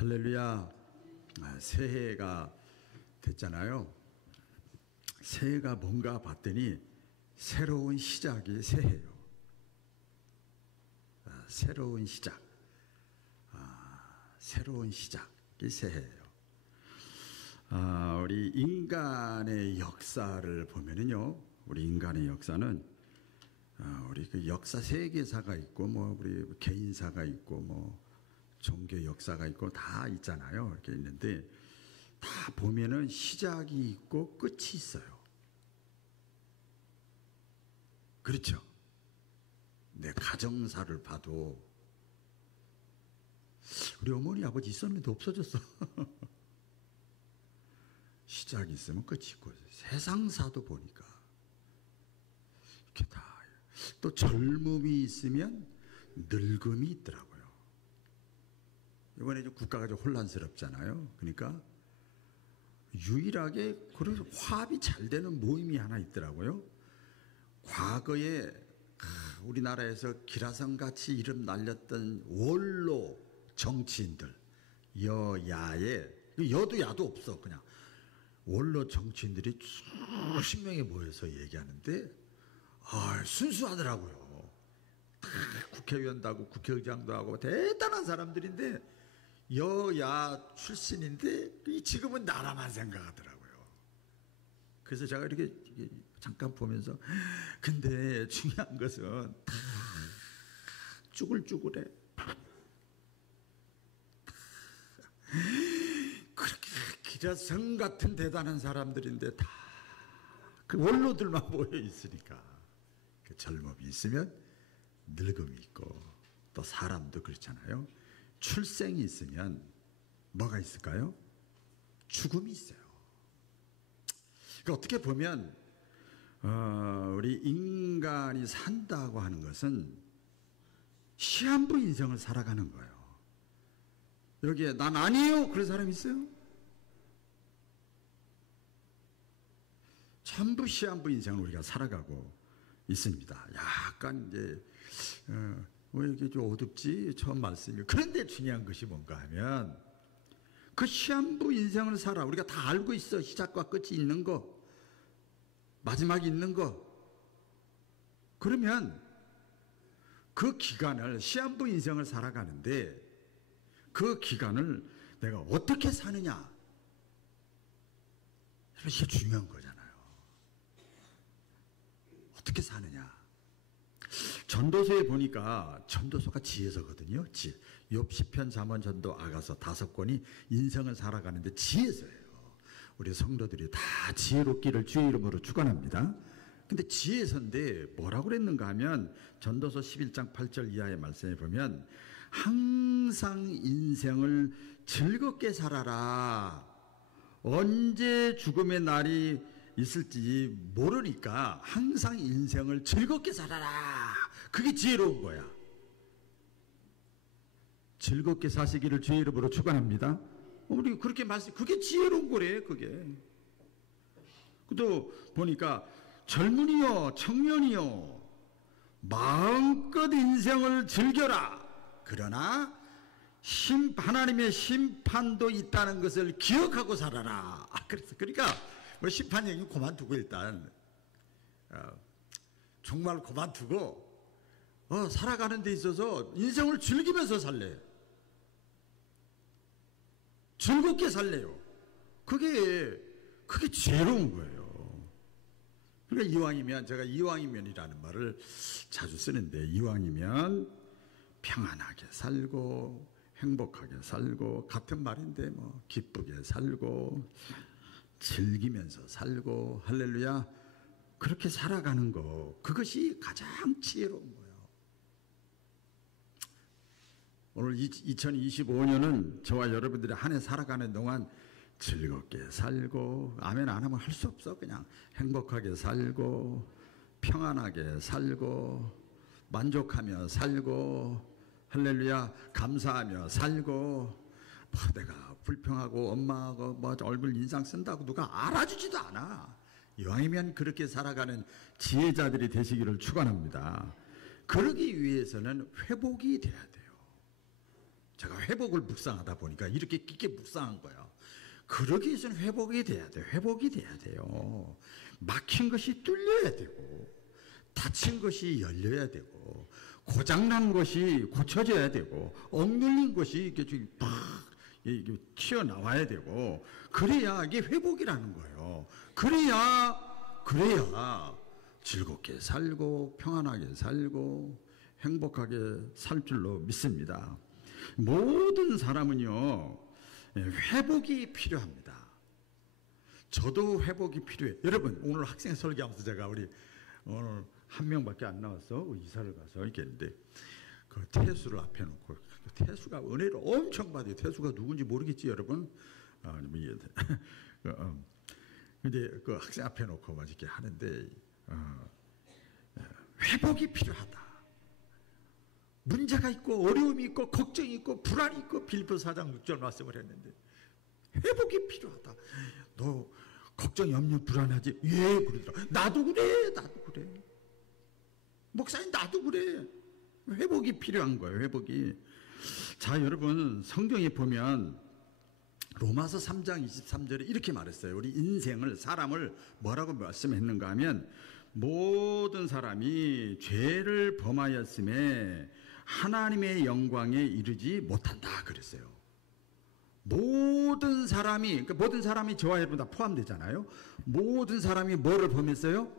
할렐루야. 새해가 됐잖아요. 새해가 뭔가 봤더니 새로운 시작이 새해예요. 새로운 시작. 새로운 시작이 새해예요. 우리 인간의 역사를 보면은요, 우리 인간의 역사는 우리 그 역사 세계사가 있고, 뭐 우리 개인사가 있고, 뭐 종교 역사가 있고 다 있잖아요. 이렇게 있는데 다 보면은 시작이 있고 끝이 있어요. 그렇죠? 내 가정사를 봐도 우리 어머니 아버지 있었는데 없어졌어. 시작이 있으면 끝이 있고, 세상사도 보니까 이렇게 다. 또 젊음이 있으면 늙음이 있더라고요. 이번에 국가가 좀 혼란스럽잖아요. 그러니까 유일하게 그래서 화합이 잘 되는 모임이 하나 있더라고요. 과거에 우리나라에서 기라성같이 이름 날렸던 원로 정치인들, 여야에, 여도 야도 없어, 그냥 원로 정치인들이 수십 명이 모여서 얘기하는데 순수하더라고요. 국회의원도 하고 국회의장도 하고 대단한 사람들인데 여야 출신인데 지금은 나라만 생각하더라고요. 그래서 제가 이렇게 잠깐 보면서, 근데 중요한 것은 다 쭈글쭈글해. 그렇게 기라성 같은 대단한 사람들인데 다 그 원로들만 모여 있으니까, 그 젊음이 있으면 늙음이 있고, 또 사람도 그렇잖아요. 출생이 있으면 뭐가 있을까요? 죽음이 있어요. 그러니까 어떻게 보면 우리 인간이 산다고 하는 것은 시한부 인생을 살아가는 거예요. 여기에 난 아니에요 그런 사람이 있어요? 전부 시한부 인생을 우리가 살아가고 있습니다. 약간 이제 왜 이렇게 좀 어둡지? 처음 말씀이. 그런데 중요한 것이 뭔가 하면 그 시한부 인생을 살아. 우리가 다 알고 있어. 시작과 끝이 있는 거, 마지막이 있는 거. 그러면 그 기간을, 시한부 인생을 살아가는데 그 기간을 내가 어떻게 사느냐, 이게 중요한 거잖아요. 어떻게 사느냐. 전도서에 보니까, 전도서가 지혜서거든요. 욥, 시편, 잠언, 전도, 아가서 5권이 인생을 살아가는데 지혜서예요. 우리 성도들이 다 지혜롭기를 주의 이름으로 축원합니다. 근데 지혜서인데 뭐라고 그랬는가 하면, 전도서 11장 8절 이하의 말씀에 보면 항상 인생을 즐겁게 살아라. 언제 죽음의 날이 있을지 모르니까 항상 인생을 즐겁게 살아라. 그게 지혜로운 거야. 즐겁게 사시기를 주의 이름으로 축원합니다. 우리 그렇게 말씀, 그게 지혜로운 거래. 그게. 또 보니까 젊은이여 청년이여 마음껏 인생을 즐겨라. 그러나 하나님의 심판도 있다는 것을 기억하고 살아라. 그러니까 뭐 심판 얘기 그만두고 일단 정말 그만두고 살아가는 데 있어서 인생을 즐기면서 살래. 즐겁게 살래요. 그게 지혜로운 거예요. 그러니까 이왕이면, 제가 이왕이면이라는 말을 자주 쓰는데, 이왕이면 평안하게 살고 행복하게 살고, 같은 말인데 뭐 기쁘게 살고 즐기면서 살고, 할렐루야, 그렇게 살아가는 거, 그것이 가장 지혜로운 거예요. 오늘 2025년은 저와 여러분들이 한 해 살아가는 동안 즐겁게 살고, 아멘 안 하면 할 수 없어. 그냥 행복하게 살고 평안하게 살고 만족하며 살고, 할렐루야, 감사하며 살고. 내가 불평하고 엄마하고 뭐 얼굴 인상 쓴다고 누가 알아주지도 않아. 이왕이면 그렇게 살아가는 지혜자들이 되시기를 축원합니다. 그러기 위해서는 회복이 돼야 돼요. 제가 회복을 묵상하다 보니까 이렇게 깊게 묵상한 거예요. 그러기 위해서는 회복이 돼야 돼요. 회복이 돼야 돼요. 막힌 것이 뚫려야 되고, 닫힌 것이 열려야 되고, 고장난 것이 고쳐져야 되고, 억눌린 것이 이렇게 팍 튀어나와야 되고, 그래야 이게 회복이라는 거예요. 그래야 즐겁게 살고 평안하게 살고 행복하게 살 줄로 믿습니다. 모든 사람은요, 회복이 필요합니다. 저도 회복이 필요해요. 여러분, 오늘 학생 설교하면서 제가 우리 오늘 한 명밖에 안 나왔어. 이사를 가서 이렇게 했는데, 그 태수를 앞에 놓고, 태수가 은혜를 엄청 받아요. 태수가 누군지 모르겠지, 여러분. 근데 그 학생 앞에 놓고 막 이렇게 하는데, 회복이 필요하다. 문제가 있고 어려움이 있고 걱정이 있고 불안이 있고 빌립보 4장 6절 말씀을 했는데 회복이 필요하다. 너 걱정 염려 불안하지? 예, 그러더라. 나도 그래. 목사님 나도 그래. 회복이 필요한 거예요. 회복이. 자, 여러분, 성경에 보면 로마서 3장 23절에 이렇게 말했어요. 우리 인생을, 사람을 뭐라고 말씀했는가 하면, 모든 사람이 죄를 범하였음에 하나님의 영광에 이르지 못한다 그랬어요. 모든 사람이, 그러니까 모든 사람이 저와 여러분 다 포함되잖아요. 모든 사람이 뭐를 범했어요?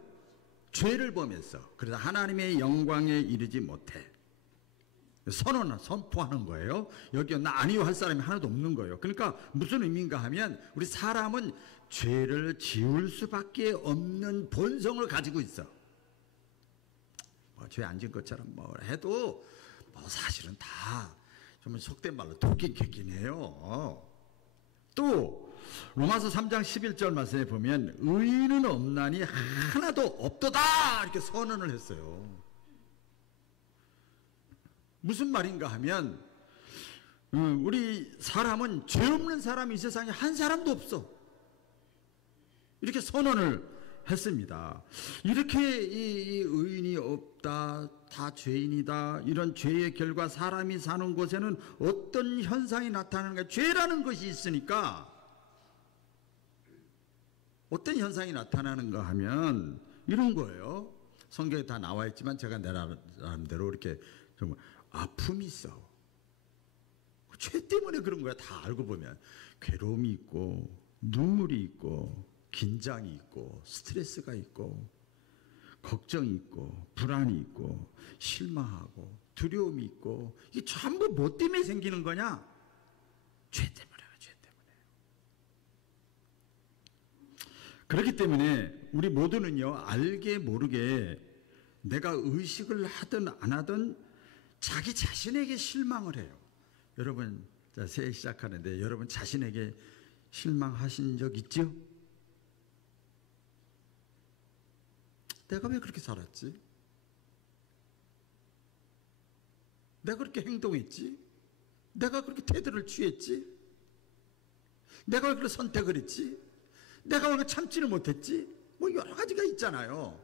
죄를 범했어. 그래서 하나님의 영광에 이르지 못해. 선포하는 거예요. 여기 나 아니요 할 사람이 하나도 없는 거예요. 그러니까 무슨 의미인가 하면, 우리 사람은 죄를 지을 수밖에 없는 본성을 가지고 있어. 죄 안 지은 것처럼 뭐 해도 사실은 다 좀 속된 말로 도끼 객긴 해요. 또 로마서 3장 11절 말씀에 보면 의인은 없나니 하나도 없도다 이렇게 선언을 했어요. 무슨 말인가 하면, 우리 사람은 죄 없는 사람이 이 세상에 한 사람도 없어. 이렇게 선언을 했습니다. 이렇게 이 의인이 없다, 다 죄인이다, 이런 죄의 결과 사람이 사는 곳에는 어떤 현상이 나타나는가? 죄라는 것이 있으니까 어떤 현상이 나타나는가 하면 이런 거예요. 성경에 다 나와 있지만 제가 내 나름대로 이렇게 좀 아픔이 있어. 죄 때문에 그런 거야. 다 알고 보면 괴로움이 있고 눈물이 있고 긴장이 있고 스트레스가 있고 걱정이 있고 불안이 있고 실망하고 두려움이 있고, 이게 전부 뭐 때문에 생기는 거냐? 죄 때문에. 죄 때문에. 그렇기 때문에 우리 모두는요, 알게 모르게 내가 의식을 하든 안 하든 자기 자신에게 실망을 해요. 여러분, 자, 새해 시작하는데 여러분 자신에게 실망하신 적 있죠? 내가 왜 그렇게 살았지? 내가 그렇게 행동했지? 내가 그렇게 태도를 취했지? 내가 왜 그렇게 선택을 했지? 내가 왜 그렇게 참지를 못했지? 뭐 여러 가지가 있잖아요.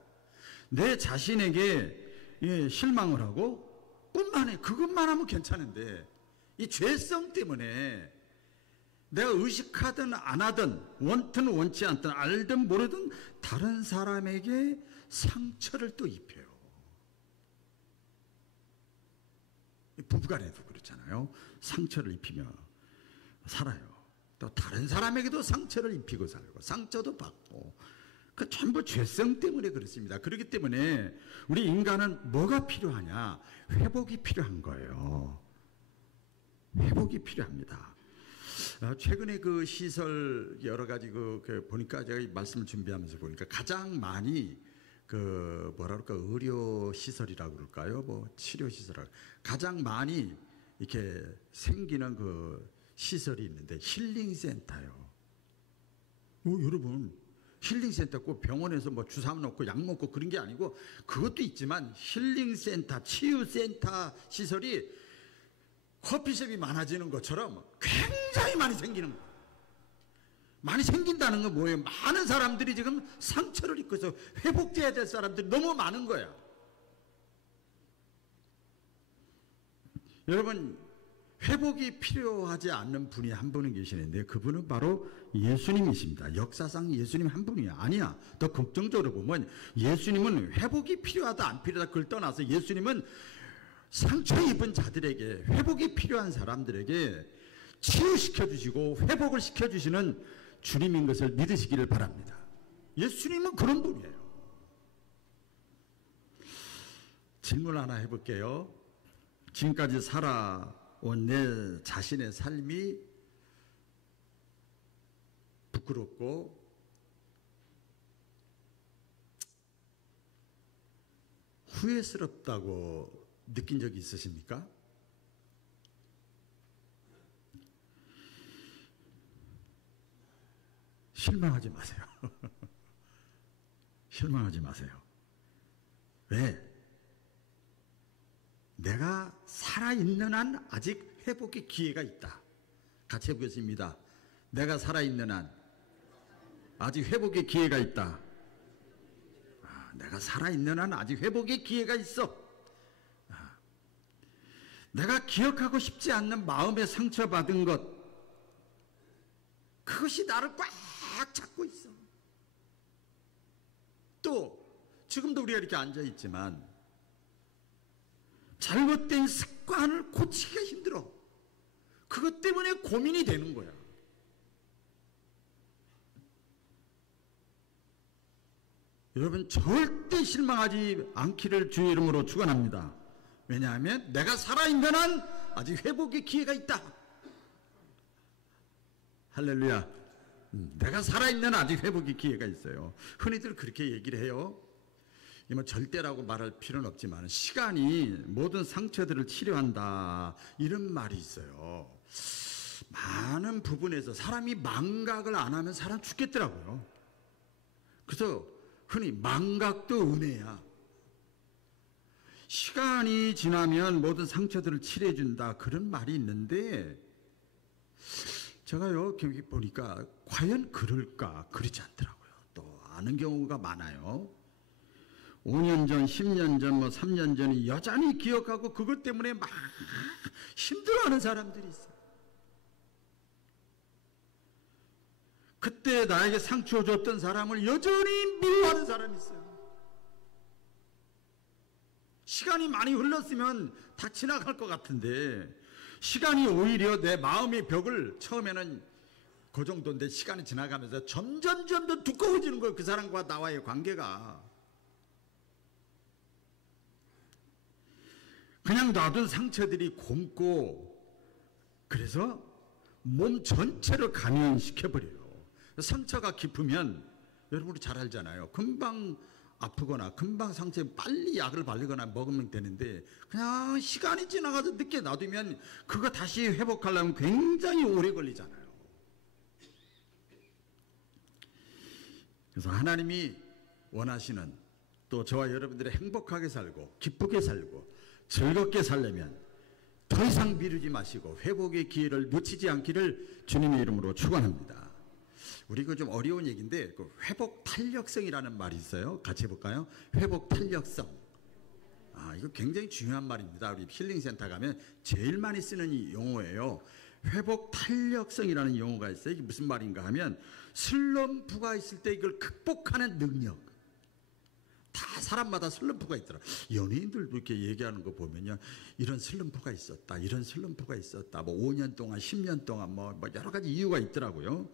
내 자신에게 실망을 하고 뿐만 아니라 그것만 하면 괜찮은데, 이 죄성 때문에 내가 의식하든 안 하든 원든 원치 않든 알든 모르든 다른 사람에게 상처를 또 입혀요. 부부간에도 그렇잖아요. 상처를 입히며 살아요. 또 다른 사람에게도 상처를 입히고 살고 상처도 받고, 그 전부 죄성 때문에 그렇습니다. 그렇기 때문에 우리 인간은 뭐가 필요하냐? 회복이 필요한 거예요. 회복이 필요합니다. 최근에 그 시설 여러 가지 보니까 제가 이 말씀을 준비하면서 보니까 가장 많이 뭐라 그럴까, 의료 시설이라고 그럴까요? 뭐 치료 시설, 가장 많이 이렇게 생기는 그 시설이 있는데 힐링 센터요. 여러분, 힐링 센터 꼭 병원에서 뭐 주사 놓고 약 먹고 그런 게 아니고, 그것도 있지만 힐링 센터, 치유 센터 시설이 커피숍이 많아지는 것처럼 굉장히 많이 생기는 거예요. 많이 생긴다는 건 뭐예요? 많은 사람들이 지금 상처를 입고 있어. 회복돼야 될 사람들이 너무 많은 거야. 여러분, 회복이 필요하지 않는 분이 한 분은 계시는데 그분은 바로 예수님이십니다. 역사상 예수님 한 분이야. 아니야. 더 걱정적으로 보면 예수님은 회복이 필요하다 안 필요하다 그걸 떠나서 예수님은 상처 입은 자들에게 회복이 필요한 사람들에게 치유시켜 주시고 회복을 시켜 주시는 주님인 것을 믿으시기를 바랍니다. 예수님은 그런 분이에요. 질문 하나 해볼게요. 지금까지 살아온 내 자신의 삶이 부끄럽고 후회스럽다고 느낀 적이 있으십니까? 실망하지 마세요. 실망하지 마세요. 왜? 내가 살아있는 한 아직 회복의 기회가 있다. 같이 해보겠습니다. 내가 살아있는 한 아직 회복의 기회가 있다. 내가 살아있는 한 아직 회복의 기회가 있어. 내가 기억하고 싶지 않는 마음의 상처받은 것, 그것이 나를 꽉 잡고 있어. 또 지금도 우리가 이렇게 앉아있지만 잘못된 습관을 고치기가 힘들어. 그것 때문에 고민이 되는 거야. 여러분 절대 실망하지 않기를 주의 이름으로 축원합니다. 왜냐하면 내가 살아있는 한 아직 회복의 기회가 있다. 할렐루야. 내가 살아있는 한 아직 회복의 기회가 있어요. 흔히들 그렇게 얘기를 해요. 뭐 절대라고 말할 필요는 없지만 시간이 모든 상처들을 치료한다 이런 말이 있어요. 많은 부분에서 사람이 망각을 안 하면 사람 죽겠더라고요. 그래서 흔히 망각도 은혜야. 시간이 지나면 모든 상처들을 치료해 준다 그런 말이 있는데 제가요 경기 보니까 과연 그럴까? 그렇지 않더라고요. 또 아는 경우가 많아요. 5년 전, 10년 전, 3년 전이 여전히 기억하고 그것 때문에 막 힘들어하는 사람들이 있어요. 그때 나에게 상처 줬던 사람을 여전히 미워하는 사람이 있어요. 시간이 많이 흘렀으면 다 지나갈 것 같은데 시간이 오히려 내 마음의 벽을 처음에는 그 정도인데 시간이 지나가면서 점점 더 두꺼워지는 거예요. 그 사람과 나와의 관계가. 그냥 놔둔 상처들이 곪고 그래서 몸 전체를 감염시켜버려요. 상처가 깊으면 여러분이 잘 알잖아요. 금방 아프거나 금방 상처에 빨리 약을 바르거나 먹으면 되는데 그냥 시간이 지나가서 늦게 놔두면 그거 다시 회복하려면 굉장히 오래 걸리잖아요. 그래서 하나님이 원하시는 또 저와 여러분들이 행복하게 살고 기쁘게 살고 즐겁게 살려면 더 이상 미루지 마시고 회복의 기회를 놓치지 않기를 주님의 이름으로 축원합니다. 우리 그 좀 어려운 얘기인데 그 회복 탄력성이라는 말이 있어요. 같이 해볼까요? 회복 탄력성. 이거 굉장히 중요한 말입니다. 우리 힐링센터 가면 제일 많이 쓰는 이 용어예요. 회복 탄력성이라는 용어가 있어요. 이게 무슨 말인가 하면 슬럼프가 있을 때 이걸 극복하는 능력. 다 사람마다 슬럼프가 있더라. 연예인들도 이렇게 얘기하는 거 보면요, 이런 슬럼프가 있었다, 이런 슬럼프가 있었다, 뭐 5년 동안, 10년 동안 뭐 여러 가지 이유가 있더라고요.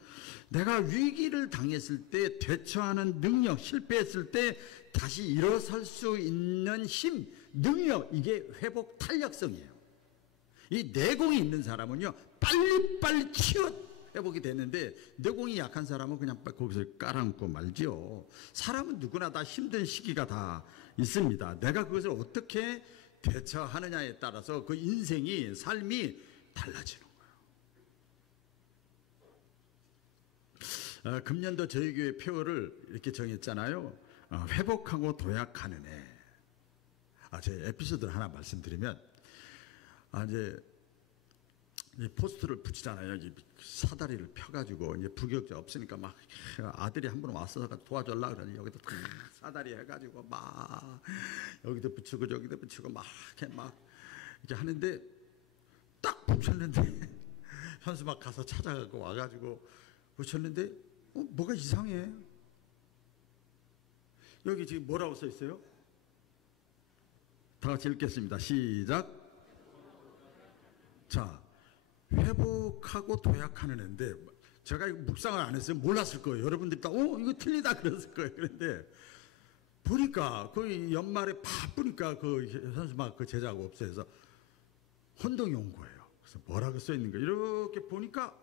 내가 위기를 당했을 때 대처하는 능력, 실패했을 때 다시 일어설 수 있는 힘, 능력, 이게 회복 탄력성이에요. 이 내공이 있는 사람은요, 빨리빨리 회복이 되는데 내공이 약한 사람은 그냥 거기서 깔아앉고 말죠. 사람은 누구나 다 힘든 시기가 다 있습니다. 내가 그것을 어떻게 대처하느냐에 따라서 그 인생이, 삶이 달라지는 거예요. 금년도 저희 교회 표어를 이렇게 정했잖아요. 회복하고 도약하는 애. 제 에피소드를 하나 말씀드리면, 이제 포스트를 붙이잖아요. 사다리를 펴가지고 이제 부격자 없으니까 막 아들이 한 번 와서 도와줄라 그러니 여기다 사다리 해가지고 막 여기도 붙이고 저기도 붙이고 막 이렇게 하는데 딱 붙였는데 현수막 가서 찾아가고 와가지고 붙였는데 뭐가 이상해. 여기 지금 뭐라고 써 있어요? 다 같이 읽겠습니다. 시작. 자, 회복하고 도약하는 애인데 제가 이거 묵상을 안 했어요. 몰랐을 거예요. 여러분들이 다 이거 틀리다 그랬을 거예요. 그런데 보니까 그 연말에 바쁘니까 그 현수막 그 제작 업소에서 혼동이 온 거예요. 그래서 뭐라고 써 있는 거예요? 이렇게 보니까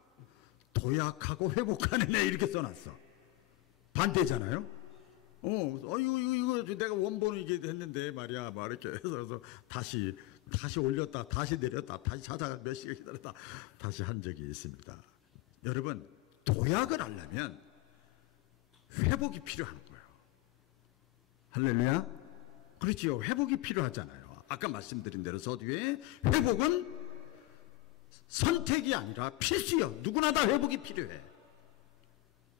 도약하고 회복하는 애 이렇게 써놨어. 반대잖아요. 이거 내가 원본은 이게 했는데 말이야, 막 이렇게 해서 그래서 다시 올렸다, 다시 내렸다, 다시 찾아가 몇 시간 기다렸다, 다시 한 적이 있습니다. 여러분, 도약을 하려면 회복이 필요한 거예요. 할렐루야. 그렇지요. 회복이 필요하잖아요. 아까 말씀드린 대로 서두에 회복은 선택이 아니라 필수요. 누구나 다 회복이 필요해.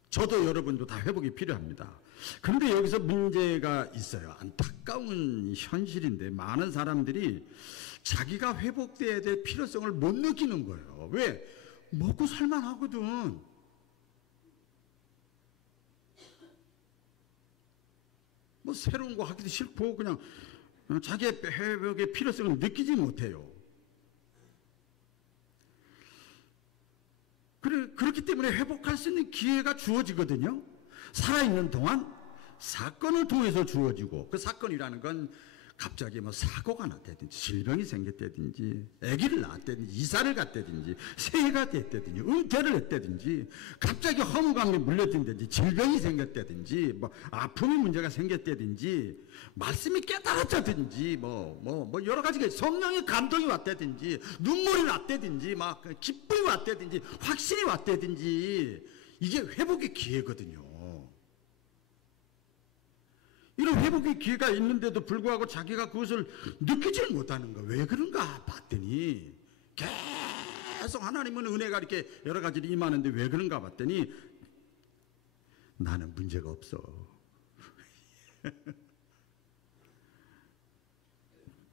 저도 여러분도 다 회복이 필요합니다. 그런데 여기서 문제가 있어요. 안타까운 현실인데 많은 사람들이 자기가 회복돼야 될 필요성을 못 느끼는 거예요. 왜? 먹고 살만 하거든. 뭐 새로운 거 하기도 싫고 그냥 자기의 회복의 필요성을 느끼지 못해요. 그렇기 때문에 회복할 수 있는 기회가 주어지거든요. 살아있는 동안 사건을 통해서 주어지고, 그 사건이라는 건 갑자기 뭐 사고가 났다든지 질병이 생겼다든지 아기를 낳았다든지 이사를 갔다든지 새해가 됐다든지 은퇴를 했다든지 갑자기 허무감이 물렸다든지 질병이 생겼다든지 뭐 아픔의 문제가 생겼다든지 말씀이 깨달았다든지 뭐 여러 가지가 성령의 감동이 왔다든지 눈물이 났다든지 막 기쁨이 왔다든지 확신이 왔다든지 이게 회복의 기회거든요. 이런 회복의 기회가 있는데도 불구하고 자기가 그것을 느끼지 못하는 거. 왜 그런가 봤더니 계속 하나님은 은혜가 이렇게 여러 가지로 임하는데 왜 그런가 봤더니 나는 문제가 없어.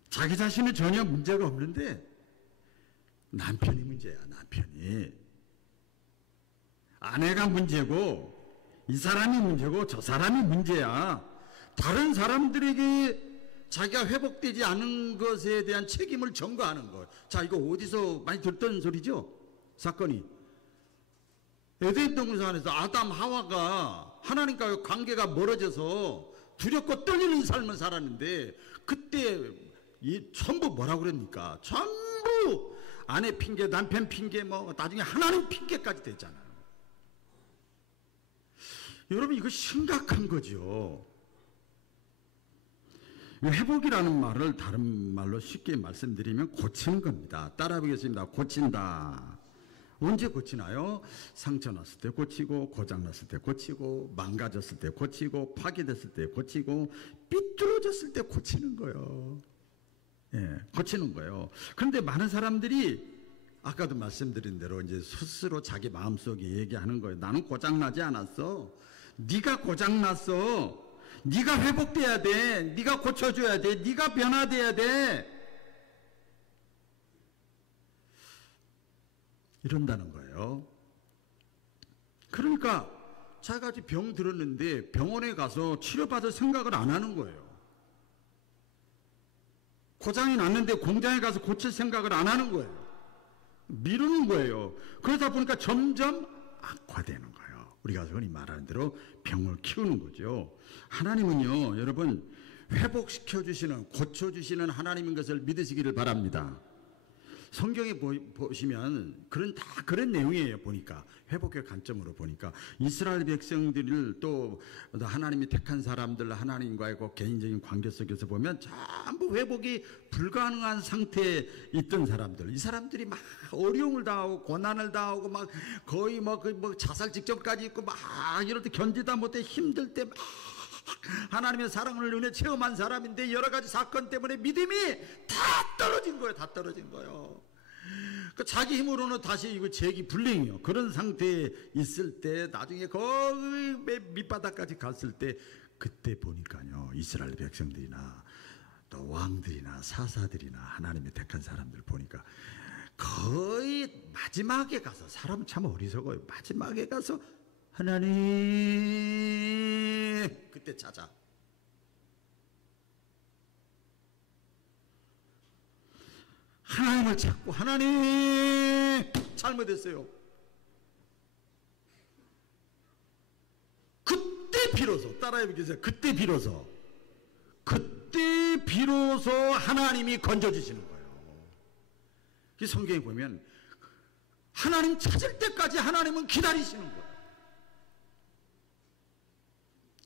자기 자신은 전혀 문제가 없는데 남편이 문제야. 남편이. 아내가 문제고 이 사람이 문제고 저 사람이 문제야. 다른 사람들에게 자기가 회복되지 않은 것에 대한 책임을 전가하는 것. 자, 이거 어디서 많이 듣던 소리죠? 사건이. 에덴 동산에서 아담 하와가 하나님과의 관계가 멀어져서 두렵고 떨리는 삶을 살았는데 그때 전부 뭐라고 그럽니까? 전부 아내 핑계, 남편 핑계, 뭐 나중에 하나님 핑계까지 됐잖아요. 여러분, 이거 심각한 거죠. 회복이라는 말을 다른 말로 쉽게 말씀드리면 고치는 겁니다. 따라 보겠습니다. 고친다. 언제 고치나요? 상처 났을 때 고치고, 고장 났을 때 고치고, 망가졌을 때 고치고, 파괴됐을 때 고치고, 삐뚤어졌을 때 고치는 거예요. 예, 고치는 거예요. 그런데 많은 사람들이 아까도 말씀드린 대로 이제 스스로 자기 마음속에 얘기하는 거예요. 나는 고장 나지 않았어. 네가 고장 났어. 네가 회복돼야 돼. 네가 고쳐줘야 돼. 네가 변화돼야 돼. 이런다는 거예요. 그러니까 자기가 병 들었는데 병원에 가서 치료받을 생각을 안 하는 거예요. 고장이 났는데 공장에 가서 고칠 생각을 안 하는 거예요. 미루는 거예요. 그러다 보니까 점점 악화되는 거예요. 우리가 흔히 말하는 대로 병을 키우는 거죠. 하나님은요, 여러분, 회복시켜주시는, 고쳐주시는 하나님인 것을 믿으시기를 바랍니다. 성경에 보시면 그런 내용이에요. 보니까 회복의 관점으로 보니까 이스라엘 백성들을 또 하나님이 택한 사람들, 하나님과의 그 개인적인 관계 속에서 보면 전부 회복이 불가능한 상태에 있던 사람들, 이 사람들이 막 어려움을 당하고 고난을 당하고 막 거의 뭐 자살 직전까지 있고 막 이럴 때 견디다 못해 힘들 때 막 하나님의 사랑을 은혜 체험한 사람인데 여러 가지 사건 때문에 믿음이 다 떨어진 거예요. 다 떨어진 거예요. 그 자기 힘으로는 다시 이거 재기불능이요. 그런 상태에 있을 때 나중에 거의 밑바닥까지 갔을 때 그때 보니까요, 이스라엘 백성들이나 또 왕들이나 사사들이나 하나님의 택한 사람들 보니까 거의 마지막에 가서, 사람은 참 어리석어요. 마지막에 가서 하나님 그때 찾아. 하나님을 찾고 하나님 잘못했어요. 그때 비로소, 따라해 보세요. 그때 비로소 하나님이 건져주시는 거예요. 이 성경에 보면 하나님 찾을 때까지 하나님은 기다리시는 거예요.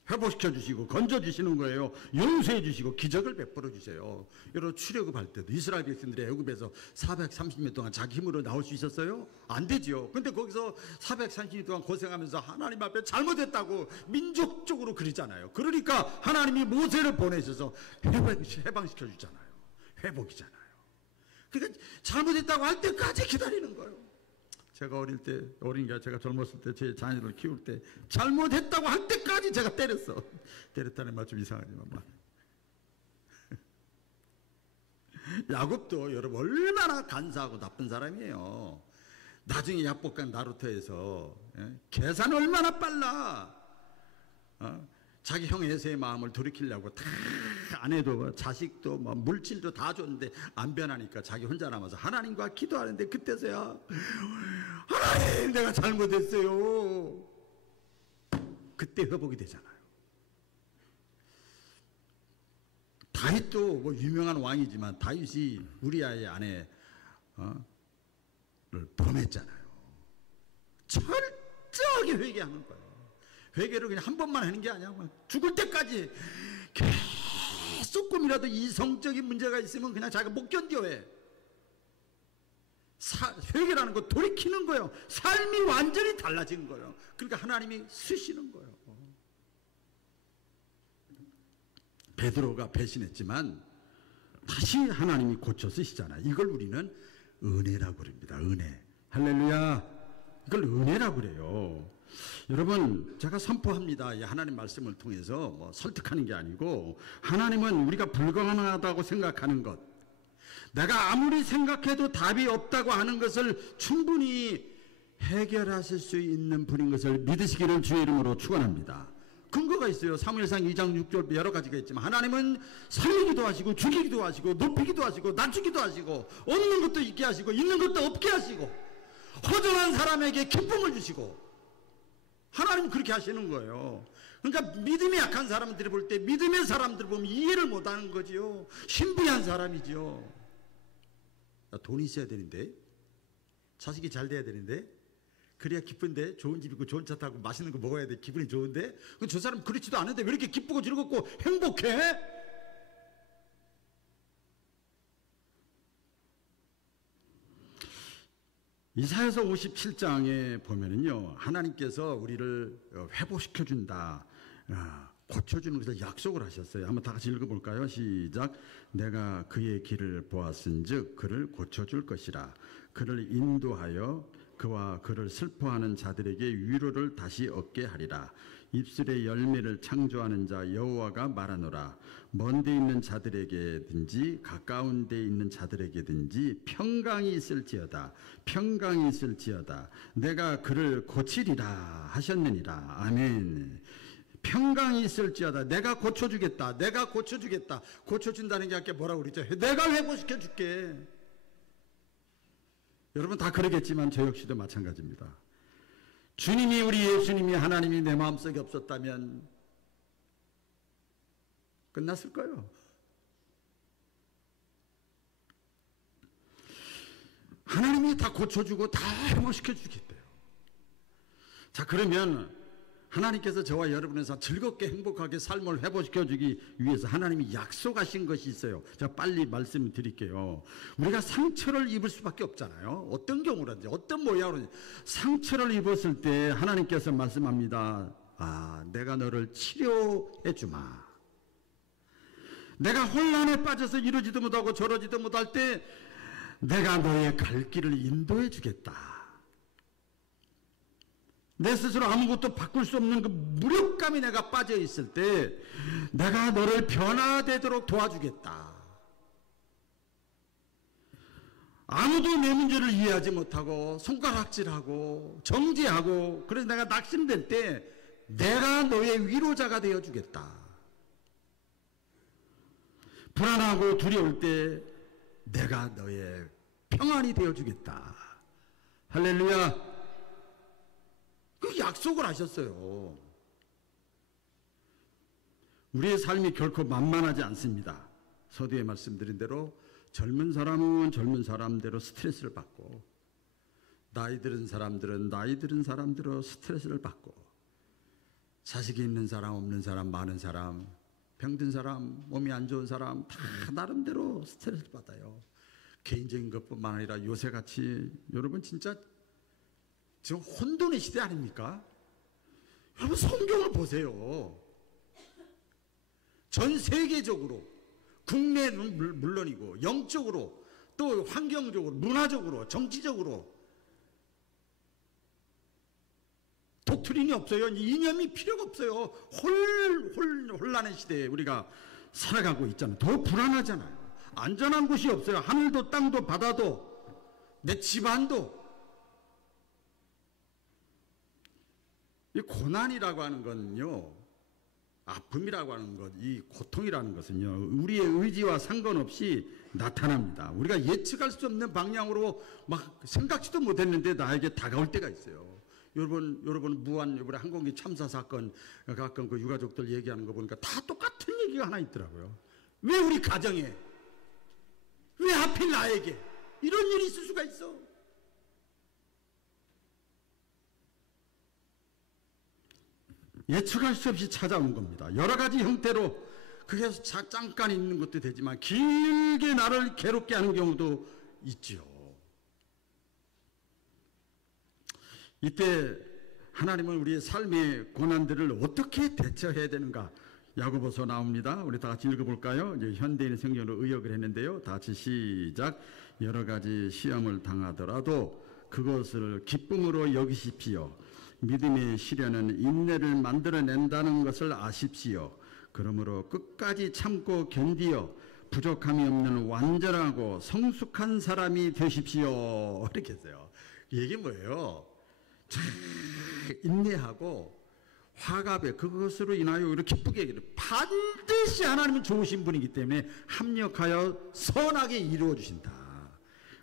회복시켜 주시고 건져 주시는 거예요. 용서해 주시고 기적을 베풀어 주세요. 여러분, 출애굽할 때도 이스라엘 백성들이 애굽에서 430년 동안 자기 힘으로 나올 수 있었어요? 안 되죠. 근데 거기서 430년 동안 고생하면서 하나님 앞에 잘못했다고 민족적으로 그러잖아요. 그러니까 하나님이 모세를 보내셔서 해방시켜 주잖아요. 회복이잖아요. 그러니까 잘못했다고 할 때까지 기다리는 거예요. 제가 어릴 때, 어린가 제가 젊었을 때 제 자녀를 키울 때 잘못했다고 할 때까지 제가 때렸어. 때렸다는 말 좀 이상하지만 막. 야곱도 여러분 얼마나 간사하고 나쁜 사람이에요. 나중에 약복강 나루터에서 계산 얼마나 빨라. 자기 형 에서의 마음을 돌이키려고 다 아내도 자식도 뭐 물질도 다 줬는데 안 변하니까 자기 혼자 남아서 하나님과 기도하는데, 그때서야 하나님 내가 잘못했어요. 그때 회복이 되잖아요. 다윗도 뭐 유명한 왕이지만 다윗이 우리아의 아내를 범했잖아요. 철저하게 회개하는 거예요. 회개를 그냥 한 번만 하는 게 아니야. 죽을 때까지 계속 꿈이라도 이성적인 문제가 있으면 그냥 자기가 못 견뎌해. 회개라는 거 돌이키는 거예요. 삶이 완전히 달라진 거예요. 그러니까 하나님이 쓰시는 거예요. 베드로가 배신했지만 다시 하나님이 고쳐 쓰시잖아요. 이걸 우리는 은혜라고 그럽니다. 은혜. 할렐루야. 이걸 은혜라고 그래요. 여러분, 제가 선포합니다. 이 하나님 말씀을 통해서 뭐 설득하는 게 아니고, 하나님은 우리가 불가능하다고 생각하는 것, 내가 아무리 생각해도 답이 없다고 하는 것을 충분히 해결하실 수 있는 분인 것을 믿으시기를 주의 이름으로 축원합니다. 근거가 있어요. 사무엘상 2장 6절 여러 가지가 있지만 하나님은 살리기도 하시고 죽이기도 하시고 높이기도 하시고 낮추기도 하시고 없는 것도 있게 하시고 있는 것도 없게 하시고 허전한 사람에게 기쁨을 주시고, 하나님은 그렇게 하시는 거예요. 그러니까 믿음이 약한 사람들이 볼 때 믿음의 사람들 보면 이해를 못하는 거지요. 신비한 사람이지요. 돈이 있어야 되는데, 자식이 잘 돼야 되는데, 그래야 기쁜데, 좋은 집 있고 좋은 차 타고 맛있는 거 먹어야 돼 기분이 좋은데, 저 사람 그렇지도 않은데 왜 이렇게 기쁘고 즐겁고 행복해? 이사야서 57장에 보면은요, 하나님께서 우리를 회복시켜 준다, 고쳐주는 것을 약속을 하셨어요. 한번 다 같이 읽어볼까요? 시작. 내가 그의 길을 보았은즉 그를 고쳐줄 것이라. 그를 인도하여 그와 그를 슬퍼하는 자들에게 위로를 다시 얻게 하리라. 입술의 열매를 창조하는 자 여호와가 말하노라. 먼 데 있는 자들에게든지 가까운 데 있는 자들에게든지 평강이 있을지어다. 평강이 있을지어다. 내가 그를 고치리라 하셨느니라. 아멘. 평강이 있을지어다. 내가 고쳐주겠다. 내가 고쳐주겠다. 고쳐준다는 게 아까 뭐라고 그랬죠? 내가 회복시켜줄게. 여러분 다 그러겠지만 저 역시도 마찬가지입니다. 주님이, 우리 예수님이, 하나님이 내 마음속에 없었다면 끝났을 거예요. 하나님이 다 고쳐주고 다 회복시켜 주겠대요. 자, 그러면 하나님께서 저와 여러분에서 즐겁게 행복하게 삶을 회복시켜 주기 위해서 하나님이 약속하신 것이 있어요. 제가 빨리 말씀을 드릴게요. 우리가 상처를 입을 수밖에 없잖아요. 어떤 경우라든지 어떤 모양으로든지 상처를 입었을 때 하나님께서 말씀합니다. 내가 너를 치료해 주마. 내가 혼란에 빠져서 이러지도 못하고 저러지도 못할 때 내가 너의 갈 길을 인도해 주겠다. 내 스스로 아무것도 바꿀 수 없는 그 무력감이 내가 빠져 있을 때 내가 너를 변화되도록 도와주겠다. 아무도 내 문제를 이해하지 못하고 손가락질하고 정죄하고, 그래서 내가 낙심될 때 내가 너의 위로자가 되어주겠다. 불안하고 두려울 때 내가 너의 평안이 되어주겠다. 할렐루야. 그 약속을 하셨어요. 우리의 삶이 결코 만만하지 않습니다. 서두에 말씀드린 대로 젊은 사람은 젊은 사람대로 스트레스를 받고, 나이 들은 사람들은 나이 들은 사람대로 스트레스를 받고, 자식이 있는 사람 없는 사람 많은 사람, 병든 사람 몸이 안 좋은 사람 다 나름대로 스트레스를 받아요. 개인적인 것뿐만 아니라 요새같이 여러분 진짜 지금 혼돈의 시대 아닙니까? 여러분 성경을 보세요. 전 세계적으로, 국내는 물론이고 영적으로 또 환경적으로 문화적으로 정치적으로 독트린이 없어요. 이념이 필요가 없어요. 혼란의 시대에 우리가 살아가고 있잖아요. 더 불안하잖아요. 안전한 곳이 없어요. 하늘도 땅도 바다도 내 집안도. 이 고난이라고 하는 건요, 아픔이라고 하는 것, 이 고통이라는 것은요, 우리의 의지와 상관없이 나타납니다. 우리가 예측할 수 없는 방향으로 막 생각지도 못했는데 나에게 다가올 때가 있어요. 여러분 무한 이번에 항공기 참사 사건 가끔 그 유가족들 얘기하는 거 보니까 다 똑같은 얘기가 하나 있더라고요. 왜 우리 가정에, 왜 하필 나에게 이런 일이 있을 수가 있어? 예측할 수 없이 찾아온 겁니다. 여러 가지 형태로, 그게 잠깐 있는 것도 되지만 길게 나를 괴롭게 하는 경우도 있죠. 이때 하나님은 우리의 삶의 고난들을 어떻게 대처해야 되는가? 야고보서 나옵니다. 우리 다 같이 읽어볼까요? 이제 현대인 성경으로 의역을 했는데요. 다 같이 시작. 여러 가지 시험을 당하더라도 그것을 기쁨으로 여기십시오. 믿음의 시련은 인내를 만들어낸다는 것을 아십시오. 그러므로 끝까지 참고 견디어 부족함이 없는 완전하고 성숙한 사람이 되십시오. 이렇게 했어요. 이게 뭐예요? 인내하고 화갑에 그것으로 인하여 이렇게 기쁘게 얘기해요. 반드시 하나님은 좋으신 분이기 때문에 합력하여 선하게 이루어 주신다.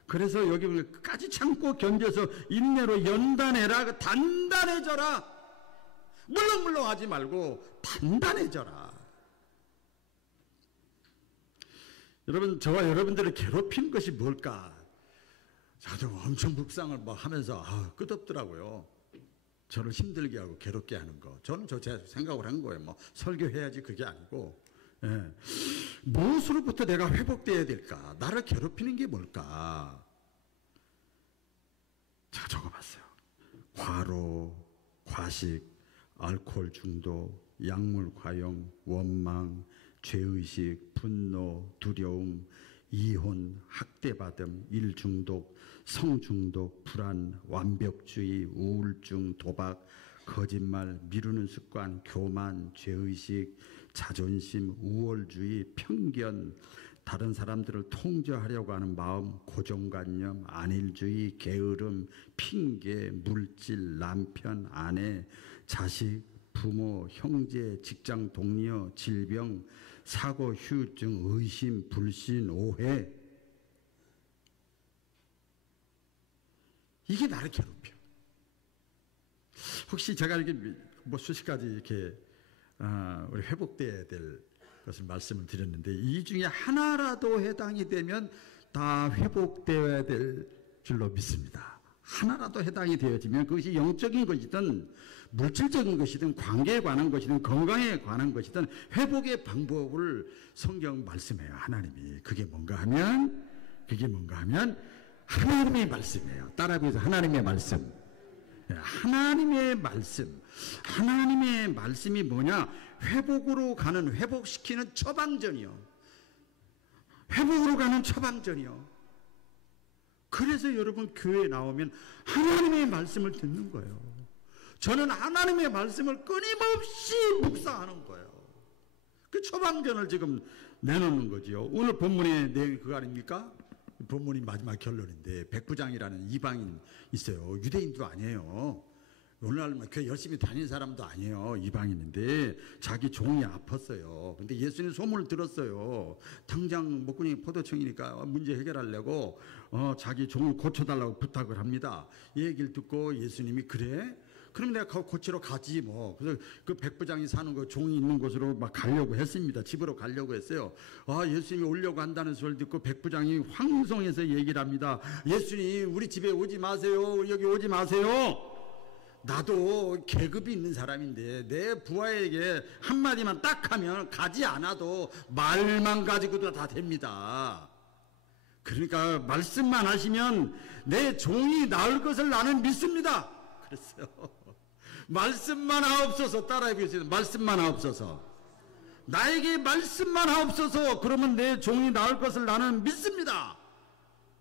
그래서 여기 보면 끝까지 참고 견뎌서 인내로 연단해라. 단단해져라. 물렁물렁 하지 말고 단단해져라. 여러분, 저와 여러분들을 괴롭히는 것이 뭘까? 저도 엄청 묵상을 막 하면서 끝없더라고요. 저를 힘들게 하고 괴롭게 하는 거. 저는 제 생각을 한 거예요. 뭐 설교해야지 그게 아니고, 무엇으로부터 내가 회복돼야 될까? 나를 괴롭히는 게 뭘까? 제가 적어봤어요. 과로, 과식, 알코올 중독, 약물 과용, 원망, 죄의식, 분노, 두려움, 이혼, 학대받음, 일중독, 성중독, 불안, 완벽주의, 우울증, 도박, 거짓말, 미루는 습관, 교만, 죄의식, 자존심, 우월주의, 편견, 다른 사람들을 통제하려고 하는 마음, 고정관념, 안일주의, 게으름, 핑계, 물질, 남편, 아내, 자식, 부모, 형제, 직장 동료, 질병, 사고, 후유증, 의심, 불신, 오해. 이게 나를 괴롭혀. 혹시 제가 이렇게 뭐 수십 가지 이렇게 우리 회복돼야 될 것을 말씀을 드렸는데, 이 중에 하나라도 해당이 되면 다 회복되어야 될 줄로 믿습니다. 하나라도 해당이 되어지면 그것이 영적인 것이든 물질적인 것이든 관계에 관한 것이든 건강에 관한 것이든 회복의 방법을 성경 말씀해요. 하나님이. 그게 뭔가 하면 하나님의 말씀이에요. 따라해서 하나님의 말씀. 하나님의 말씀. 하나님의 말씀이 뭐냐? 회복으로 가는, 회복시키는 처방전이요. 회복으로 가는 처방전이요. 그래서 여러분 교회에 나오면 하나님의 말씀을 듣는 거예요. 저는 하나님의 말씀을 끊임없이 묵상하는 거예요. 그 처방전을 지금 내놓는 거지요. 오늘 본문의 내용이 그거 아닙니까? 본문이 마지막 결론인데 백부장이라는 이방인 있어요. 유대인도 아니에요. 오늘날 교회 열심히 다니는 사람도 아니에요. 이방인인데 자기 종이 아팠어요. 근데 예수님 소문을 들었어요. 당장 목구멍이 포도청이니까 문제 해결하려고 자기 종을 고쳐달라고 부탁을 합니다. 이 얘기를 듣고 예수님이 그래? 그럼 내가 고치러 가지 뭐. 그래서 그 백부장이 사는 그 종이 있는 곳으로 막 가려고 했습니다. 집으로 가려고 했어요. 예수님이 오려고 한다는 소리를 듣고 백부장이 황송해서 얘기를 합니다. 예수님 우리 집에 오지 마세요. 여기 오지 마세요. 나도 계급이 있는 사람인데 내 부하에게 한마디만 딱 하면 가지 않아도 말만 가지고도 다 됩니다. 그러니까 말씀만 하시면 내 종이 나을 것을 나는 믿습니다. 그랬어요. 말씀만 하옵소서. 따라해 보세요. 말씀만 하옵소서. 나에게 말씀만 하옵소서. 그러면 내 종이 나을 것을 나는 믿습니다.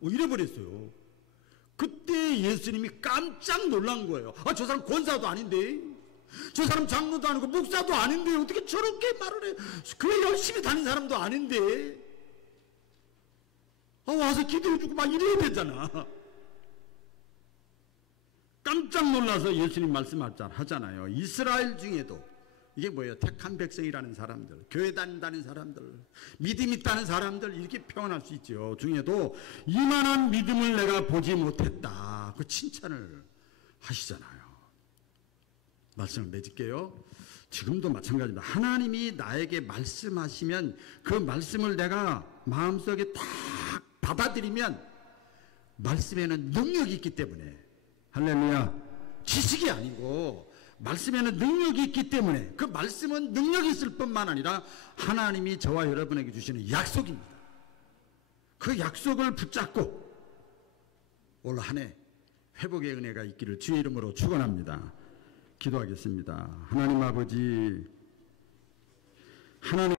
이래버렸어요. 그때 예수님이 깜짝 놀란 거예요. 저 사람 권사도 아닌데, 저 사람 장로도 아니고 목사도 아닌데 어떻게 저렇게 말을 해? 교회 열심히 다닌 사람도 아닌데 와서 기도해주고 막 이래야 되잖아. 깜짝 놀라서 예수님 말씀하잖아요. 이스라엘 중에도 이게 뭐예요? 택한 백성이라는 사람들, 교회 다닌다는 사람들, 믿음 있다는 사람들 이렇게 표현할 수 있죠. 중에도 이만한 믿음을 내가 보지 못했다. 그 칭찬을 하시잖아요. 말씀을 맺을게요. 지금도 마찬가지입니다. 하나님이 나에게 말씀하시면 그 말씀을 내가 마음속에 딱 받아들이면 말씀에는 능력이 있기 때문에, 할렐루야, 지식이 아니고 말씀에는 능력이 있기 때문에 그 말씀은 능력이 있을 뿐만 아니라 하나님이 저와 여러분에게 주시는 약속입니다. 그 약속을 붙잡고 올 한 해 회복의 은혜가 있기를 주의 이름으로 축원합니다. 기도하겠습니다. 하나님 아버지, 하나님